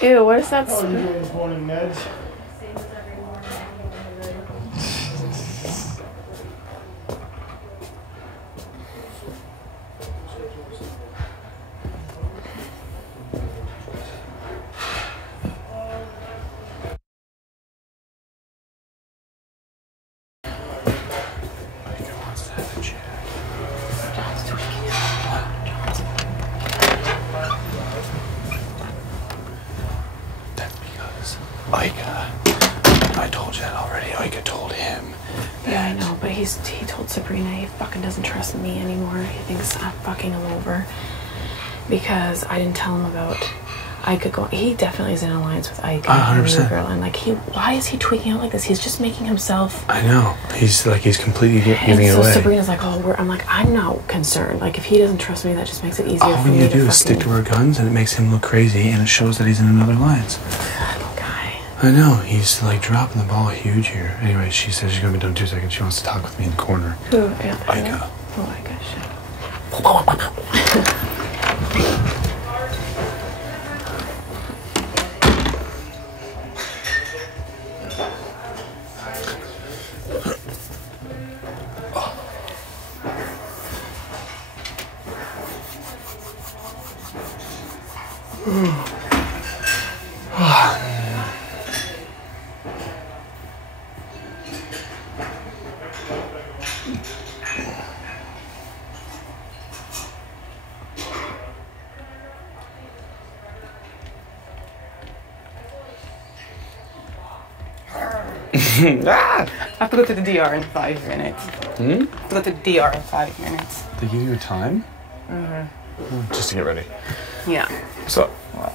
Ew, what is that? Oh, you're doing this morning, Ned. IKA. I told you that already. IKA told him. Yeah, I know, but he told Sabrina he fucking doesn't trust me anymore. He thinks I'm fucking him over because I didn't tell him about IKA going. He definitely is in alliance with IKA. 100%. Girl, and like why is he tweaking out like this? He's just making himself. I know. He's completely giving it so away. Sabrina's like, I'm like, I'm not concerned. Like, if he doesn't trust me, that just makes it easier All for we me need to do fucking... is stick to our guns, and it makes him look crazy, and it shows that he's in another alliance. I know, he's like dropping the ball huge here. Anyway, she says she's gonna be done in 2 seconds. She wants to talk with me in the corner. Who? IKA. Oh, IKA, shit. I have to go to the DR in 5 minutes. I have to go to the DR in 5 minutes. They give you a time? Mm-hmm. Just to get ready. Yeah. So. Well,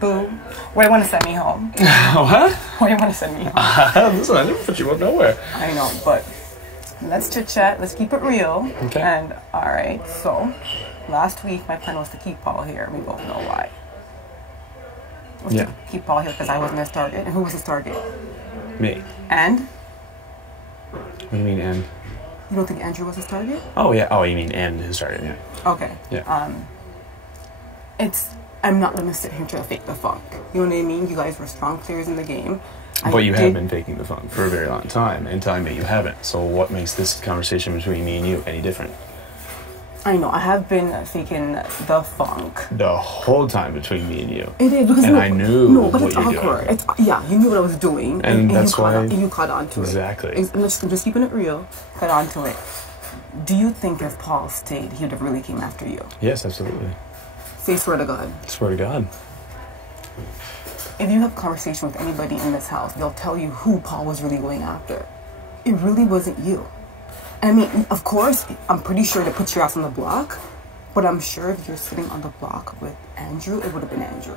boo. Where you want to send me home? What? Where you want to send me home? Listen, I never put you up nowhere. I know, but let's chit chat. Let's keep it real. Okay. And alright, so last week my plan was to keep Paul here. We both know why. To keep Paul here because I wasn't his target. And who was his target? Me. And? What do you mean, and? You don't think Andrew was his target? Oh, yeah. Oh, you mean and his target, yeah. Okay. Yeah. I'm not gonna sit here and try to fake the funk. You know what I mean? You guys were strong players in the game. But you have been faking the funk for a very long time and telling me you haven't. So what makes this conversation between me and you any different? I know, I have been faking the funk. The whole time between me and you. It is, because I knew no, but what it's you're awkward. doing. You knew what I was doing. And that's why... you caught on to it. Exactly. I'm just keeping it real. Caught on to it. Do you think if Paul stayed, he would have really came after you? Yes, absolutely. Say swear to God. Swear to God. If you have a conversation with anybody in this house, they'll tell you who Paul was really going after. It really wasn't you. I mean, of course, I'm pretty sure to put your ass on the block, but I'm sure if you're sitting on the block with Andrew, it would have been Andrew.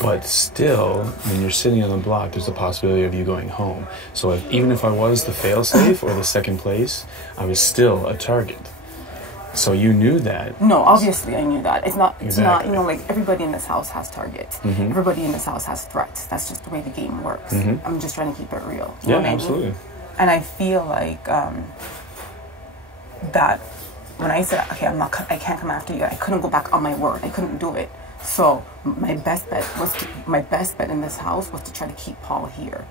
But still, when you're sitting on the block, there's the possibility of you going home. So even if I was the fail-safe or the second place, I was still a target. So you knew that. No, obviously I knew that. It's not, Exactly. like everybody in this house has targets. Mm-hmm. Everybody in this house has threats. That's just the way the game works. Mm-hmm. I'm just trying to keep it real. You know what I mean? Absolutely. And I feel like that when I said, okay, I can't come after you, I couldn't go back on my word. I couldn't do it. So my best bet in this house was to try to keep Paul here,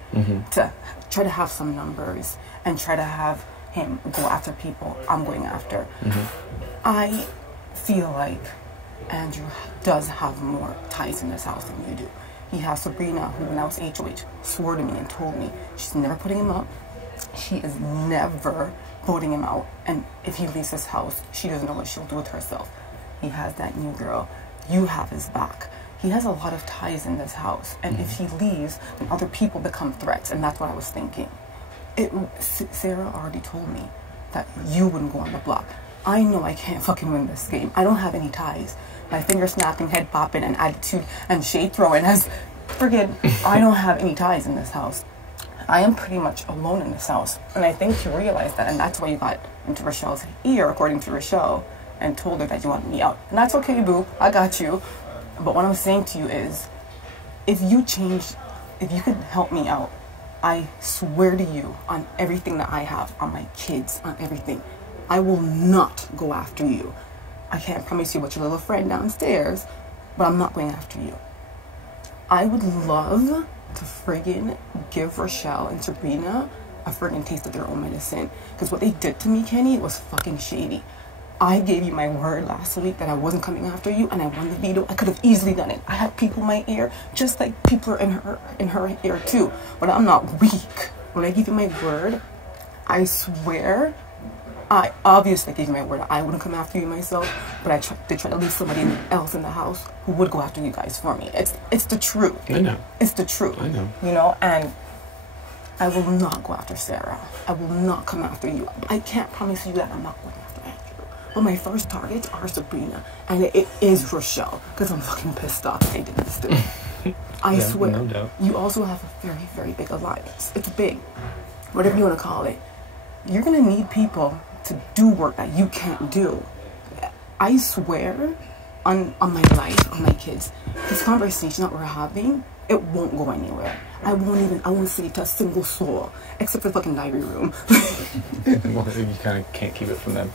to try to have some numbers and try to have him go after people I'm going after. I feel like Andrew does have more ties in this house than you do. He has Sabrina, who when I was HOH swore to me and told me she's never putting him up. She is never voting him out. And if he leaves this house, she doesn't know what she'll do with herself. He has that new girl. You have his back. He has a lot of ties in this house. And if he leaves, then other people become threats. And that's what I was thinking. Sarah already told me that you wouldn't go on the block. I know I can't fucking win this game. I don't have any ties. My finger snapping, head popping, and attitude and shade throwing has... I don't have any ties in this house. I am pretty much alone in this house. And I think you realize that, and that's why you got into Rochelle's ear, according to Rochelle, and told her that you wanted me out. And that's okay, boo. I got you. But what I'm saying to you is, if you could help me out, I swear to you, on everything that I have, on my kids, on everything, I will not go after you. I can't promise you about your little friend downstairs, but I'm not going after you. I would love to friggin' give Rochelle and Sabrina a friggin' taste of their own medicine. Because what they did to me, Kenny, was fucking shady. I gave you my word last week that I wasn't coming after you, and I won the veto. I could have easily done it. I had people in my ear, just like people are in her ear too. But I'm not weak. When I give you my word, I swear, I obviously gave you my word. I wouldn't come after you myself, but I tried to leave somebody else in the house who would go after you guys for me. It's the truth. I know. It's the truth. I know. You know, and I will not go after Sarah. I will not come after you. I can't promise you that I'm not going after Andrew. But my first targets are Sabrina, and it is Rochelle, because I'm fucking pissed off that they did this to me. I swear. No doubt. You also have a very, very big alliance. It's big. Whatever you want to call it. You're going to need people to do work that you can't do. I swear on my life, on my kids, this conversation that we're having, it won't go anywhere. I won't say it to a single soul, except for the fucking diary room. Well, you kind of can't keep it from them.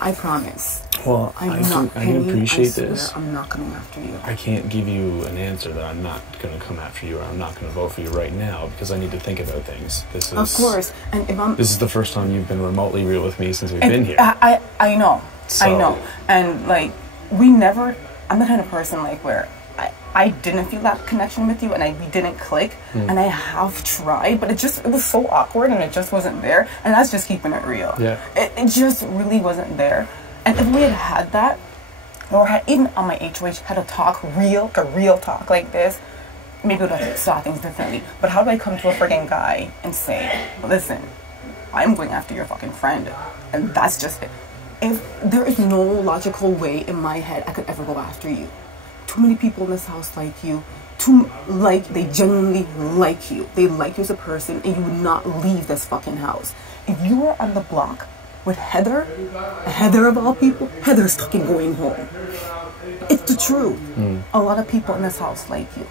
I promise. Well, I appreciate this. I'm not coming after you. I can't give you an answer that I'm not going to come after you or I'm not going to vote for you right now because I need to think about things. This is, of course. And this is the first time you've been remotely real with me since we've been here. I know. So, I know. And like, I'm the kind of person like where I didn't feel that connection with you and we didn't click and I have tried, but it was so awkward and it just wasn't there, and that's just keeping it real. Yeah. It just really wasn't there. And if we had that, or had even on my HOH had a real talk like this, maybe we would have saw things differently. But how do I come to a friggin' guy and say, listen, I'm going after your fucking friend, and that's just it. If there is no logical way in my head I could ever go after you. Too many people in this house like you. They genuinely like you. They like you as a person, and you would not leave this fucking house. If you were on the block with Heather of all people, Heather's fucking going home. It's the truth. A lot of people in this house like you.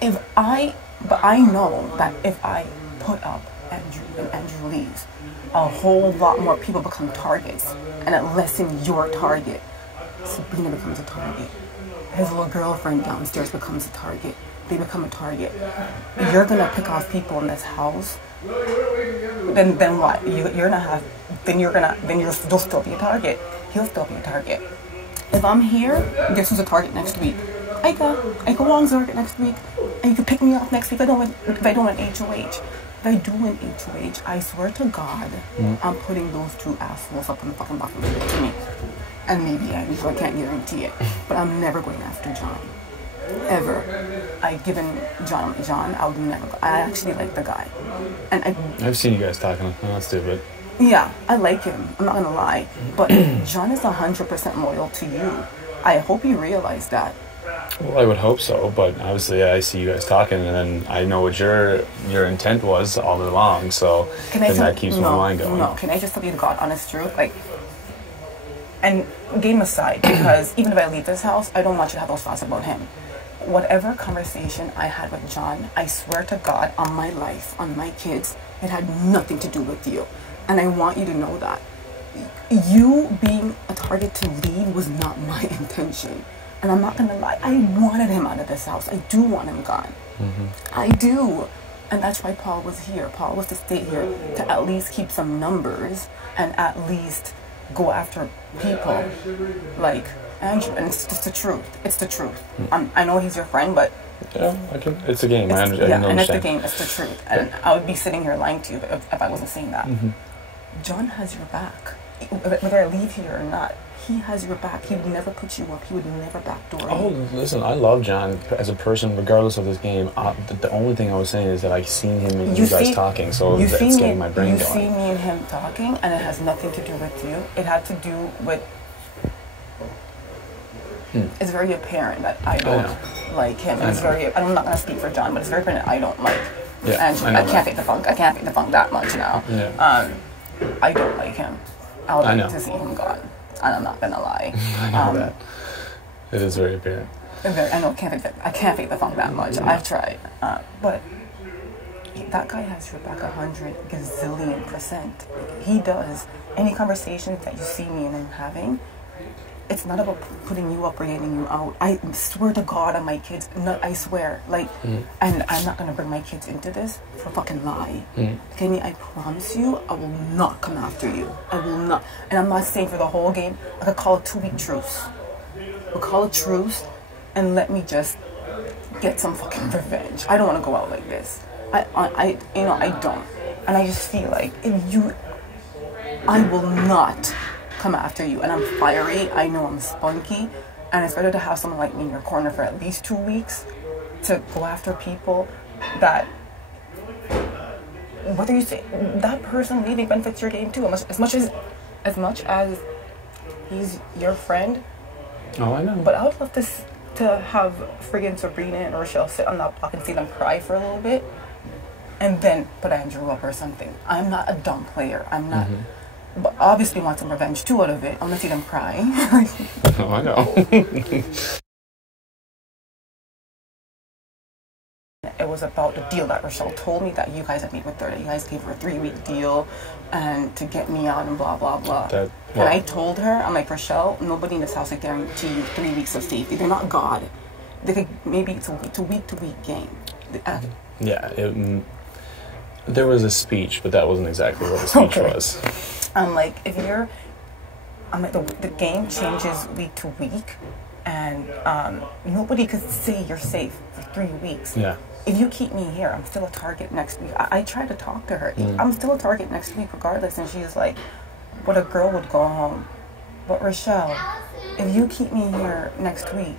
But I know that if I put up Andrew and Andrew leaves, a whole lot more people become targets, and it lessens your target. Sabrina becomes a target. His little girlfriend downstairs becomes a target. They become a target. You're gonna pick off people in this house. Then what? You'll still be a target. He'll still be a target. If I'm here, guess who's a target next week? IKA Wong's a target next week. And you can pick me off next week if I don't win HOH. If I do win HOH, I swear to God, I'm putting those two assholes up in the fucking bottom of the me. And maybe I can't guarantee it. But I'm never going after John. Ever. I've given John, I would never go. I actually like the guy. And I've seen you guys talking. I'm not stupid. Yeah, I like him. I'm not gonna lie. But John is 100% loyal to you. I hope you realize that. Well, I would hope so, but obviously I see you guys talking, and then I know what your intent was all along, so that keeps my mind going. No, can I just tell you the God honest truth? Like, and game aside, because even if I leave this house, I don't want you to have those thoughts about him. Whatever conversation I had with John, I swear to God, on my life, on my kids, it had nothing to do with you. And I want you to know that. You being a target to leave was not my intention. And I'm not going to lie, I wanted him out of this house. I do want him gone. I do. And that's why Paul was here. Paul was to stay here to at least keep some numbers and at least go after people like Andrew. And it's just the truth. It's the truth. I know he's your friend, but... Yeah, it's a game. I understand. And it's the game. It's the truth. And I would be sitting here lying to you if I wasn't saying that. John has your back. Whether I leave here or not, he has your back. He would never put you up. He would never backdoor you. Oh, listen, I love John as a person, regardless of this game. The only thing I was saying is that I've seen him and you guys talking, so it's getting my brain going. You see me and him talking, and it has nothing to do with you. It had to do with... It's very apparent that I don't like him. I'm not going to speak for John, but it's very apparent that I don't like Andrew. I can't fake the funk. I can't fake the funk that much now. Yeah. I don't like him. I would like to see him gone. And I'm not gonna lie. I know that. It is very apparent. I know I can't fake the funk that much. Yeah. I've tried. But that guy has your back 100 gazillion %. He does. Any conversations that you see me and him having, it's not about putting you up or getting you out. I swear to God on my kids, no, I swear, like, and I'm not gonna bring my kids into this for fucking lie. Kenny, I promise you, I will not come after you. I will not. And I'm not saying for the whole game. I could call a 2-week truce. We'll call a truce and let me just get some fucking revenge. I don't want to go out like this. I don't. And I just feel like I will not come after you. And I'm fiery. I know I'm spunky. And it's better to have someone like me in your corner for at least 2 weeks to go after people that, whether you say that person leaving benefits your game too. As much as he's your friend. Oh, I know. But I would love to have friggin' Sabrina and Rochelle sit on that block and see them cry for a little bit, and then put Andrew up or something. I'm not a dumb player. I'm not. But obviously want some revenge too out of it. I'm gonna see them cry. Oh, I know. It was about the deal that Rochelle told me that you guys had made with her. That you guys gave her a 3-week deal, and to get me out and blah blah blah. And I told her, I'm like, Rochelle, nobody in this house can guarantee you 3 weeks of safety. They're not God. They could, maybe it's a week to week game. Yeah, there was a speech, but that wasn't exactly what the speech was. I'm like, I'm like, the game changes week to week, and nobody could say you're safe for 3 weeks. Yeah. If you keep me here, I'm still a target next week. I tried to talk to her. I'm still a target next week regardless. And she's like, but a girl would go home. But Rochelle, if you keep me here next week,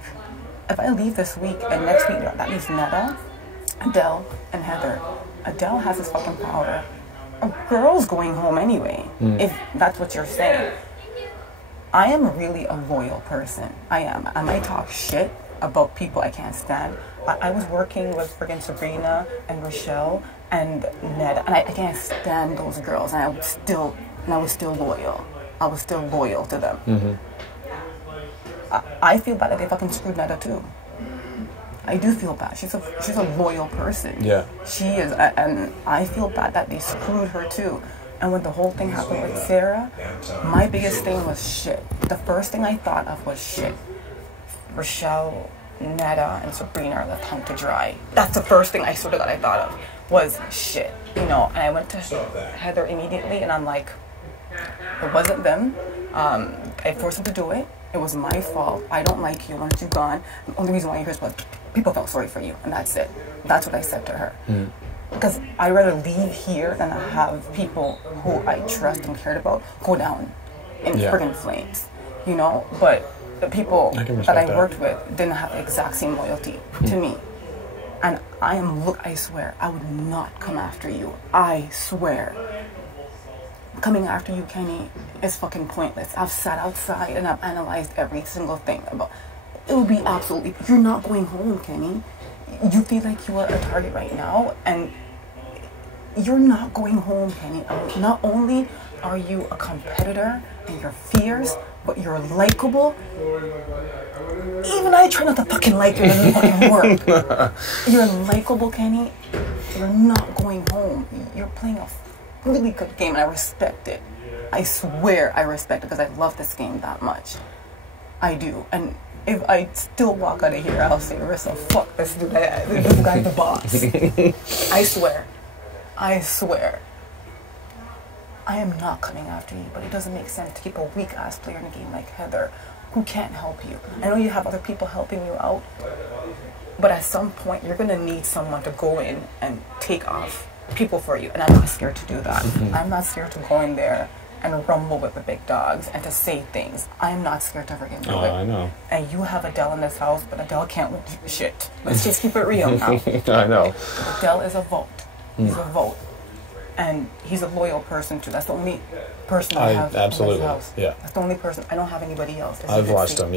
if I leave this week and next week, that leaves Netta, Adele, and Heather. Adele has this fucking power. A girl's going home anyway, if that's what you're saying. I am really a loyal person. I am. I might talk shit about people I can't stand. I was working with friggin' Sabrina and Rochelle and Ned, and I can't stand those girls, and I was still loyal. I was still loyal to them. I feel bad that they fucking screwed Neda too. I do feel bad. She's a loyal person. Yeah. She is, and I feel bad that they screwed her too. And when the whole thing happened with Sarah, my biggest thing was shit. The first thing I thought of was shit. Rochelle, Neda, and Sabrina are left hung to dry. That's the first thing I sort of that I thought of was shit. You know, and I went to Heather immediately, and I'm like, it wasn't them. I forced them to do it. It was my fault. I don't like you. Once you're gone, the only reason why you're here was people felt sorry for you, and that's it. That's what I said to her. Because I'd rather leave here than have people who I trust and cared about go down in friggin' flames, you know? But the people that I worked with didn't have the exact same loyalty to me. And I swear, I would not come after you. I swear. Coming after you, Kenny, is fucking pointless. I've sat outside and I've analyzed every single thing about it. Would be absolutely, you're not going home, Kenny. You feel like you are a target right now, and you're not going home, Kenny. Not only are you a competitor and you're fierce, but you're likable. Even I try not to fucking like you, it doesn't fucking work. You're likable, Kenny. You're not going home. You're playing a really good game, and I respect it. I swear I respect it because I love this game that much. I do. And if I still walk out of here, I'll say, Marissa, fuck this dude. This guy's the boss. I swear. I swear. I am not coming after you, but it doesn't make sense to keep a weak-ass player in a game like Heather who can't help you. I know you have other people helping you out, but at some point, you're going to need someone to go in and take off people for you, and I'm not scared to do that. I'm not scared to go in there and rumble with the big dogs and to say things. I'm not scared to freaking do it. I know. And you have Adele in this house, but Adele can't win shit. Let's just keep it real now. I know. Adele is a vote. He's a vote. And he's a loyal person too. That's the only person I have in this house. Yeah. That's the only person. I don't have anybody else. I've watched him.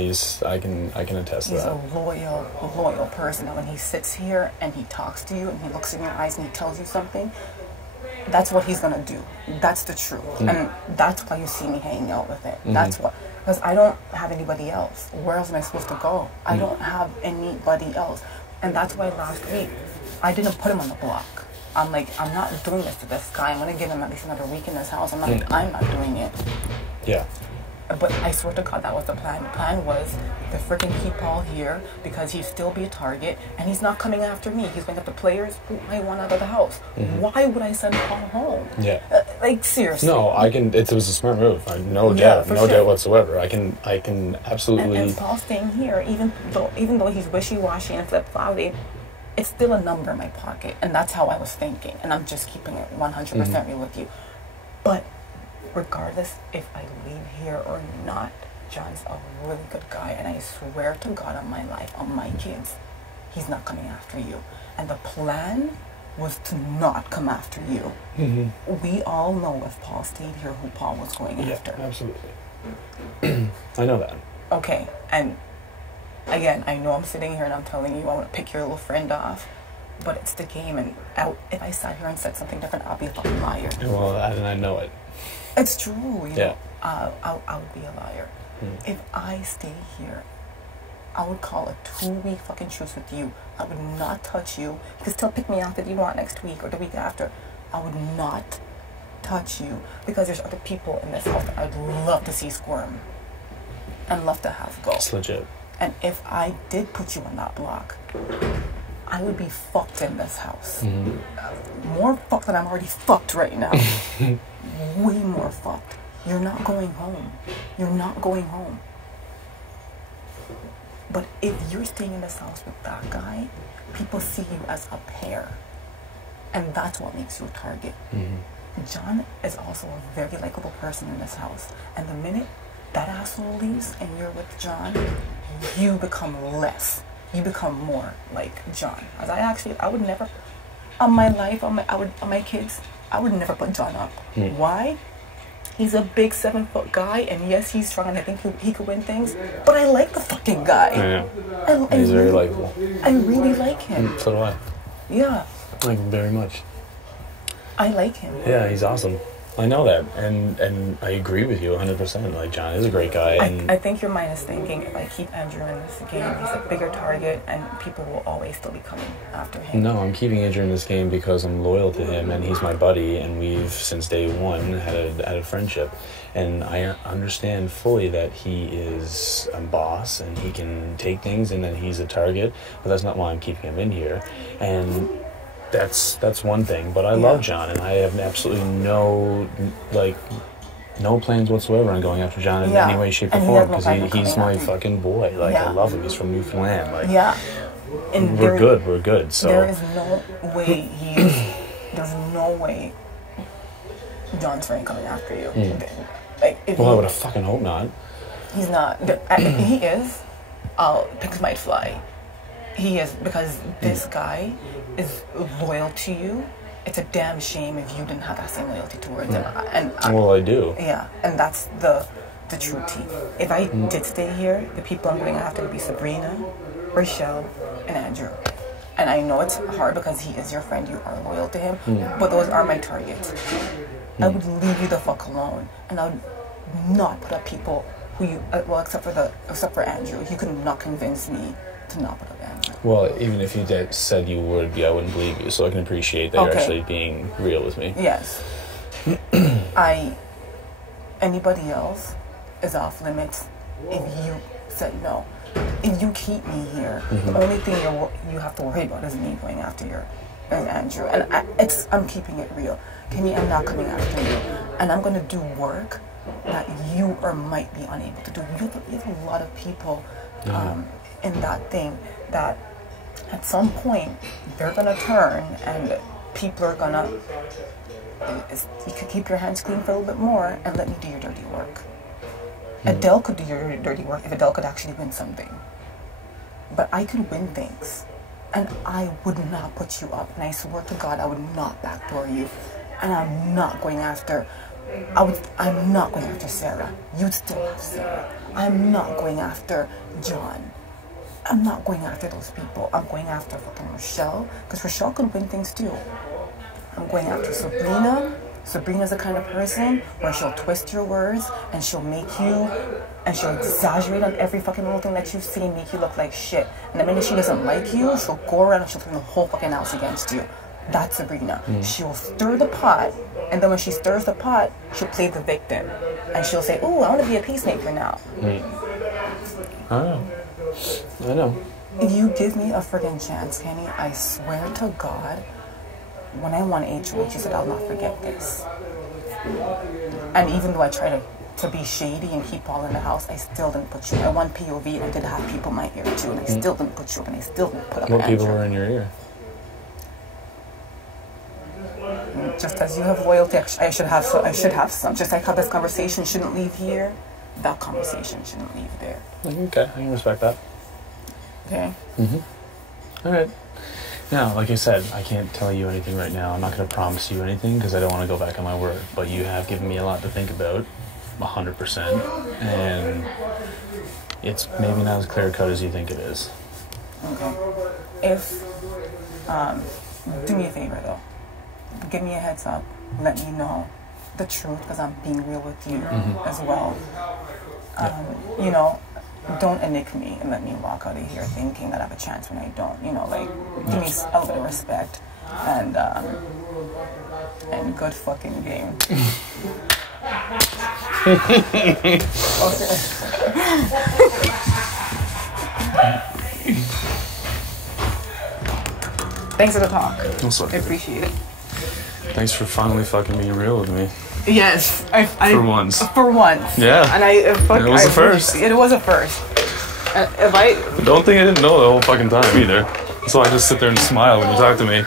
I can attest to that. He's a loyal person. And when he sits here and he talks to you and he looks in your eyes and he tells you something, that's what he's gonna do. That's the truth. And that's why you see me hanging out with him. That's what, because I don't have anybody else. Where else am I supposed to go? I don't have anybody else. And that's why last week I didn't put him on the block. I'm like, I'm not doing this to this guy. I'm gonna give him at least another week in this house. I'm not doing it. Yeah. But I swear to God, that was the plan. The plan was to freaking keep Paul here because he'd still be a target, and he's not coming after me. He's going after players who I want out of the house. Why would I send Paul home? Yeah. Like, seriously. No, I can. It was a smart move. No Yeah, doubt, for no sure. doubt whatsoever. I can absolutely. And Paul staying here, even though he's wishy-washy and flip-floppy, it's still a number in my pocket, and that's how I was thinking. And I'm just keeping it 100% real with you. But regardless if I leave here or not, John's a really good guy, and I swear to God on my life, on my kids, he's not coming after you. And the plan was to not come after you. We all know if Paul stayed here who Paul was going after. Absolutely. I know that. Okay, and again, I know I'm sitting here and I'm telling you I want to pick your little friend off, but it's the game, and if I sat here and said something different, I'll be a fucking liar. Well, and I know it. It's true, you Yeah. know. I would be a liar. If I stay here, I would call a 2-week fucking truce with you. I would not touch you. You can still pick me off if you want next week or the week after. I would not touch you because there's other people in this house that I'd love to see squirm and love to have go. It's legit. And if I did put you on that block, I would be fucked in this house. More fucked than I'm already fucked right now. Way more fucked. You're not going home. You're not going home. But if you're staying in this house with that guy, people see you as a pair. And that's what makes you a target. John is also a very likable person in this house. And the minute that asshole leaves and you're with John, you become less. You become more like John. As I would never, on my life, on my kids, I would never put John up. Why? He's a big 7-foot guy, and yes, he's strong, and I think he could win things. But I like the fucking guy. I know. He's very likable. I really like him. So do I. Yeah, I like him very much. I like him. Yeah, he's awesome. I know that, and I agree with you 100%. Like, John is a great guy. And I think your mind is thinking, if I keep Andrew in this game, he's a bigger target, and people will always still be coming after him. no, I'm keeping Andrew in this game because I'm loyal to him, and he's my buddy, and we've, since day one, had a friendship. And I understand fully that he is a boss, and he can take things, and that he's a target, but that's not why I'm keeping him in here. And that's one thing, but I love John, and I have absolutely no plans whatsoever on going after John in any way, shape, or form, because he's my fucking boy. Like, I love him. He's from Newfoundland. Like, and we're good. So there is no way there's no way John's friend coming after you. Like, if I would fucking hope not. He's not. He is. Pigs might fly. He is, because this guy is loyal to you. It's a damn shame if you didn't have that same loyalty towards him. Well, I do. Yeah, and that's the true tea. If I did stay here, the people I'm going after would be Sabrina, Rochelle, and Andrew. And I know it's hard because he is your friend, you are loyal to him, but those are my targets. I would leave you the fuck alone, and I would not put up people who you, except for Andrew. You could not convince me to not put up Andrew. Well, even if you said you would be, I wouldn't believe you, so I can appreciate that you're actually being real with me. Yes. Anybody else is off limits if you said no. If you keep me here, the only thing you have to worry about is me going after Andrew. And I'm keeping it real. Kenny, I'm not coming after you. And I'm going to do work that you or might be unable to do. You have a lot of people in that thing that at some point they're going to turn and people are going to... You could keep your hands clean for a little bit more and let me do your dirty work. Adele could do your dirty work if Adele could actually win something. But I could win things. And I would not put you up. And I swear to God, I would not backdoor you. And I'm not going after... I'm not going after Sarah. You'd still have Sarah. I'm not going after John. I'm not going after those people. I'm going after fucking Rochelle. Because Rochelle could win things too. I'm going after Sabrina. Sabrina's the kind of person where she'll twist your words and she'll make you, and she'll exaggerate on every fucking little thing that you see and make you look like shit. And the minute she doesn't like you, she'll go around and she'll turn the whole fucking house against you. That's Sabrina. She'll stir the pot, and then when she stirs the pot, she'll play the victim. And she'll say, ooh, I want to be a peacemaker now. I know. You give me a friggin' chance, Kenny. I swear to God, when I won HOH, she said, I'll not forget this. And even though I try to be shady and keep Paul in the house, I still didn't put you. I won POV and I did have people in my ear too, and I still didn't put you up, and I still didn't put up an What people answer. were in your ear? Just as you have loyalty, I should have some. Just like how this conversation shouldn't leave here, that conversation shouldn't leave there. Okay, I can respect that. Okay? All right. Now, like I said, I can't tell you anything right now. I'm not going to promise you anything because I don't want to go back on my word. But you have given me a lot to think about, 100%. And it's maybe not as clear-cut as you think it is. Okay. If, do me a favor though. Give me a heads up. Let me know the truth because I'm being real with you as well. You know, don't inick me and let me walk out of here thinking that I have a chance when I don't. You know, like, give me a little bit of respect and good fucking game. Thanks for the talk. I appreciate it. Thanks for finally fucking being real with me. Yes, For once. For once. Yeah. And it was a first. It was a first. If I Don't think I didn't know the whole fucking time either. So I just sit there and smile when you talk to me.